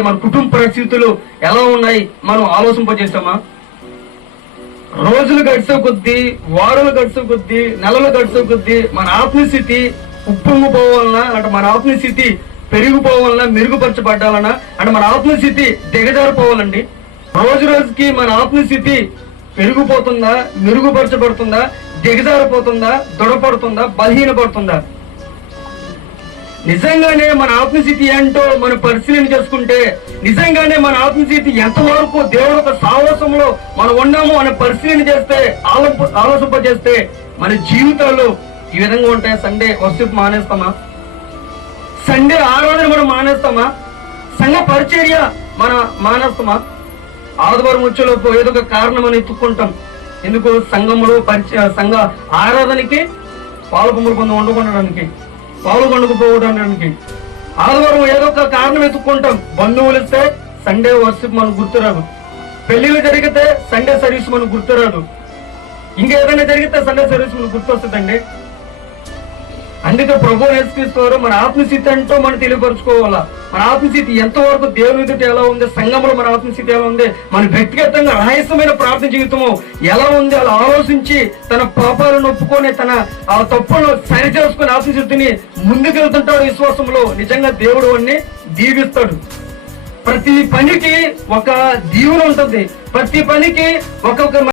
మన కుటుంబ పరిస్థితులు ఎలా ఉన్నాయి మనం ఆలోచింపజేస్తామా? రోజులు గడిచే కొద్దీ, వారాలు గడిచే కొద్దీ, నెలలు గడిచే కొద్దీ మన ఆత్మస్థితి ఉప్పొంగిపోవాలన్నా అంటే మన ఆత్మస్థితి పెరిగిపోవాలన్నా, మెరుగుపరచబడ్డాలన్నా అంటే మన ఆత్మస్థితి దిగజారిపోవాలండి. రోజు రోజుకి మన ఆత్మస్థితి పెరిగిపోతుందా, మెరుగుపరచబడుతుందా, దిగజారిపోతుందా, దృఢపడుతుందా, బలహీనపడుతుందా? నిజంగానే మన ఆత్మస్థితి ఏంటో మనం పరిశీలన చేసుకుంటే, నిజంగానే మన ఆత్మస్థితి ఎంతవరకు దేవుడు ఒక సాహసంలో మనం ఉన్నామో అని పరిశీలన చేస్తే, ఆలోచింపజేస్తే మన జీవితాలు ఈ విధంగా ఉంటాయి. Sunday worship మానేస్తామా? సండే ఆరాధన మనం మానేస్తామా? సంఘ పరిచర్య మన మానేస్తామా? ఆదివారం వచ్చేలోపు ఏదో ఒక కారణం అని ఎత్తుక్కుంటాం. ఎందుకు? సంఘంలో సంఘ ఆరాధనకి పాలకొమ్మల పొంది వండుకోవడానికి, పాల్గొనకపోవడానికి ఆదివారం ఏదో ఒక కారణం ఎత్తుక్కుంటాం. బంధువులు ఇస్తే సండే వర్షిప్ మనకు గుర్తురాదు, పెళ్లిళ్ళు జరిగితే సండే సర్వీస్ మనకు గుర్తురాదు, ఇంకేదైనా జరిగితే సండే సర్వీస్ మనకు గుర్తొస్తుందండి. అందుకే ప్రభు నేర్చుకోరు మన ఆత్మస్థితి అంటూ మనం తెలియపరచుకోవాలా. మన ఆత్మస్థితి ఎంతవరకు దేవుని ఎదుట ఎలా ఉంది, సంఘంలో మన ఆత్మస్థితి ఎలా ఉంది, మన వ్యక్తిగతంగా రహస్యమైన ప్రార్థన జీవితము ఎలా ఉంది, అలా ఆలోచించి తన పాపాలను ఒప్పుకొని తన ఆ తప్పును సరి చేసుకుని ఆత్మస్థితిని ముందుకెళ్తుంటాడు విశ్వాసంలో. నిజంగా దేవుడు వాడిని దీవిస్తాడు. ప్రతి పనికి ఒక దీవెన ఉంటుంది, ప్రతి పనికి ఒక్కొక్క